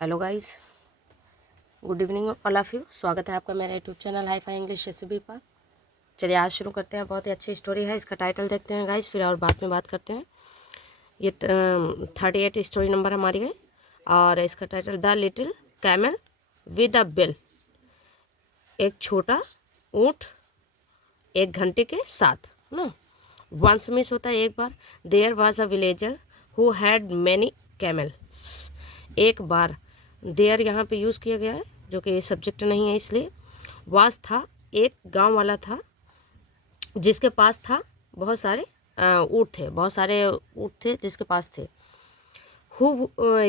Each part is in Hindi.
Hello guys, good evening all of you. स्वागत है आपका मेरे YouTube channel hi fi English recipe पर। चलिए आज शुरू करते हैं। बहुत ही अच्छी स्टोरी है, इसका टाइटल देखते हैं गाइस, फिर और बाद में बात करते हैं। ये 38 स्टोरी नंबर हमारी है और इसका title the little camel with a bell. एक छोटा ऊँट एक घंटे के साथ ना। वंस मिस होता है एक बार। There was a villager who had many camels. एक बार देयर यहाँ पे यूज़ किया गया है जो कि सब्जेक्ट नहीं है, इसलिए वास था एक गांव वाला था जिसके पास था बहुत सारे ऊँट थे, बहुत सारे ऊँट थे जिसके पास थे।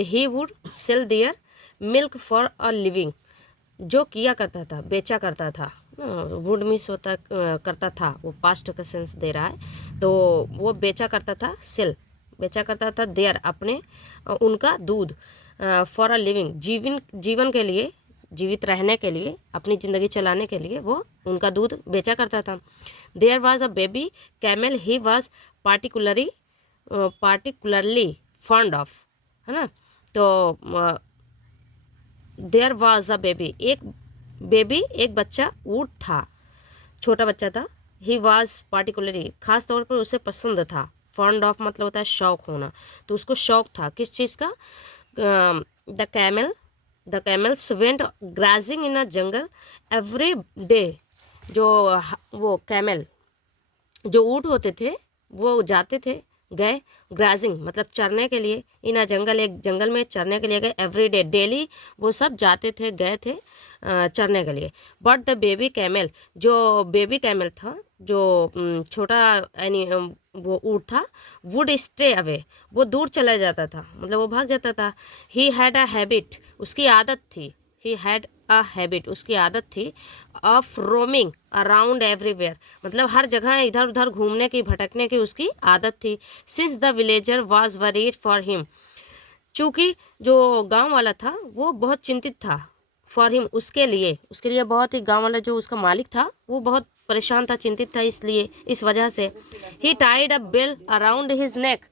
He would sell their milk for a living. जो किया करता था, बेचा करता था। वुड मिस होता करता था, वो पास्ट का सेंस दे रहा है, तो वो बेचा करता था, सेल बेचा करता था देयर अपने उनका दूध फॉर अ लिविंग जीवन के लिए, जीवित रहने के लिए, अपनी ज़िंदगी चलाने के लिए वो उनका दूध बेचा करता था। There was a baby camel he was particularly fond of, है ना। तो देयर वॉज अ बेबी, एक बच्चा ऊँट था, छोटा बच्चा था। ही वॉज पार्टिकुलरली, खास तौर पर उसे पसंद था। फॉन्ड ऑफ मतलब होता है शौक होना, तो उसको शौक था किस चीज़ का। The camels went grazing in a jungle every day. जो वो कैमल, जो ऊँट होते थे, वो जाते थे, गए ग्राजिंग मतलब चरने के लिए, इन अ जंगल एक जंगल में चरने के लिए गए। एवरी डे डेली वो सब जाते थे, गए थे चरने के लिए। बट द बेबी कैमल, जो बेबी कैमल था, जो छोटा यानी वो ऊँट था, वुड स्टे अवे, वो दूर चला जाता था, मतलब वो भाग जाता था। ही हैड अ हैबिट, उसकी आदत थी। ही हैड अ हैबिट, उसकी आदत थी ऑफ रोमिंग अराउंड एवरीवेयर, मतलब हर जगह इधर उधर घूमने की, भटकने की उसकी आदत थी। Since the villager was worried for him, चूँकि जो गांव वाला था वो बहुत चिंतित था। फॉर हिम उसके लिए बहुत ही, गांव वाला जो उसका मालिक था वो बहुत परेशान था, चिंतित था, इसलिए इस वजह से। He tied a bell around his neck.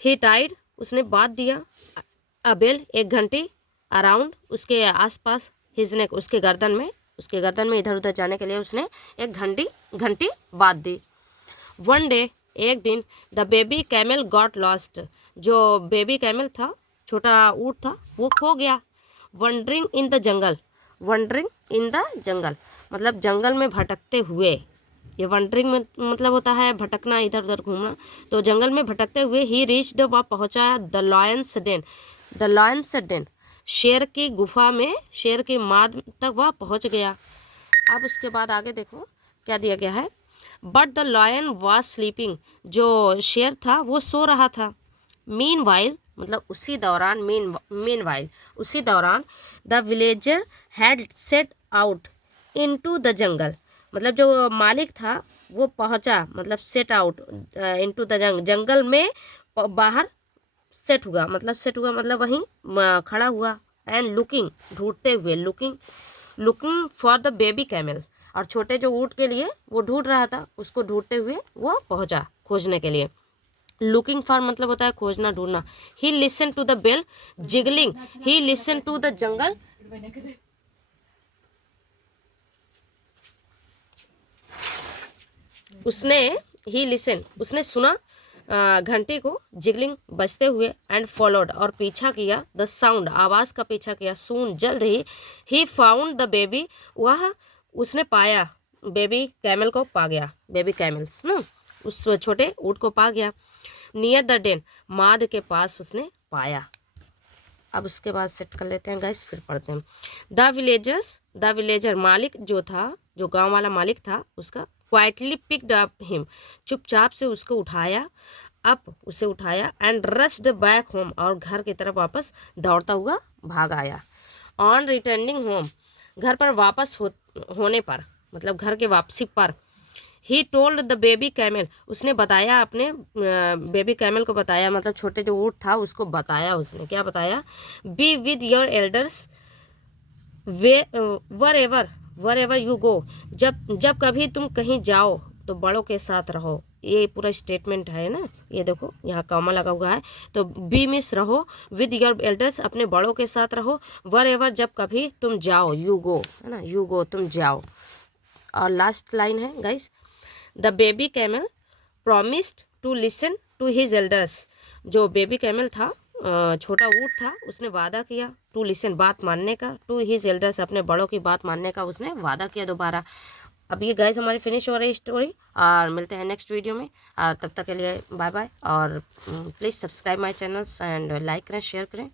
He tied उसने बांध दिया, अ बेल एक घंटी, अराउंड उसके आसपास, हिज नेक उसके गर्दन में इधर उधर जाने के लिए उसने एक घंटी बांध दी। वन डे एक दिन the baby camel got lost, जो बेबी कैमल था, छोटा ऊँट था, वो खो गया। वंडरिंग इन द जंगल मतलब जंगल में भटकते हुए। ये वंडरिंग में मतलब होता है भटकना, इधर उधर घूमना। तो जंगल में भटकते हुए ही रीच्ड, वह पहुंचा द लॉयंस डेन, शेर की गुफा में, शेर की माद तक वह पहुंच गया। अब उसके बाद आगे देखो क्या दिया गया है। But the lion was sleeping, जो शेर था वो सो रहा था। मीन वाइल मतलब उसी दौरान, उसी दौरान the villager had set out into the jungle, मतलब जो मालिक था वो पहुंचा, मतलब set out into the jungle में बाहर सेट हुआ, मतलब वहीं खड़ा हुआ। एंड लुकिंग ढूंढते हुए, looking for the baby camel, और छोटे जो ऊँट के लिए वो ढूंढ रहा था, उसको ढूंढते हुए वो पहुंचा खोजने के लिए। लुकिंग फॉर मतलब होता है खोजना, ढूंढना। He listen to the bell jiggling, he listen to the jungle, उसने सुना घंटी को जिगलिंग बजते हुए। एंड फॉलोड और पीछा किया, द साउंड आवाज़ का पीछा किया। सून जल्द ही फाउंड द बेबी, वह उसने पाया, बेबी कैमल को पा गया, बेबी कैमल्स ना, उस छोटे ऊँट को पा गया। नियर द डेन, माद के पास उसने पाया। अब उसके बाद सेट कर लेते हैं गाइस, फिर पढ़ते हैं। द विलेजर मालिक जो था, जो गांव वाला मालिक था उसका, क्वाइटली पिक्ड अप हिम, चुपचाप से उसको उठाया। एंड रश्ड बैक होम, और घर की तरफ वापस दौड़ता हुआ भाग आया। ऑन रिटर्निंग होम, घर पर वापस होने पर, मतलब घर के वापसी पर। He told the baby camel, उसने बताया, अपने बेबी कैमल को बताया, मतलब छोटे जो ऊँट था उसको बताया। उसने क्या बताया। Be with your elders were ever you go, जब कभी तुम कहीं जाओ, तो बड़ों के साथ रहो, ये पूरा स्टेटमेंट है ना। ये देखो यहाँ कॉमा लगा हुआ है, तो बी मिस रहो विद योर एल्डर्स, अपने बड़ों के साथ रहो, वर एवर जब कभी तुम जाओ, यू गो है ना, यू गो तुम जाओ। और लास्ट लाइन है guys, the baby camel promised to listen to his elders, जो बेबी कैमल था, छोटा ऊँट था, उसने वादा किया टू लिसन बात मानने का, टू हिज एल्डर्स अपने बड़ों की बात मानने का उसने वादा किया दोबारा। अब ये गाइस हमारी फिनिश हो रही स्टोरी, और मिलते हैं नेक्स्ट वीडियो में, और तब तक के लिए बाय बाय। और please subscribe my channels and like करें, शेयर करें।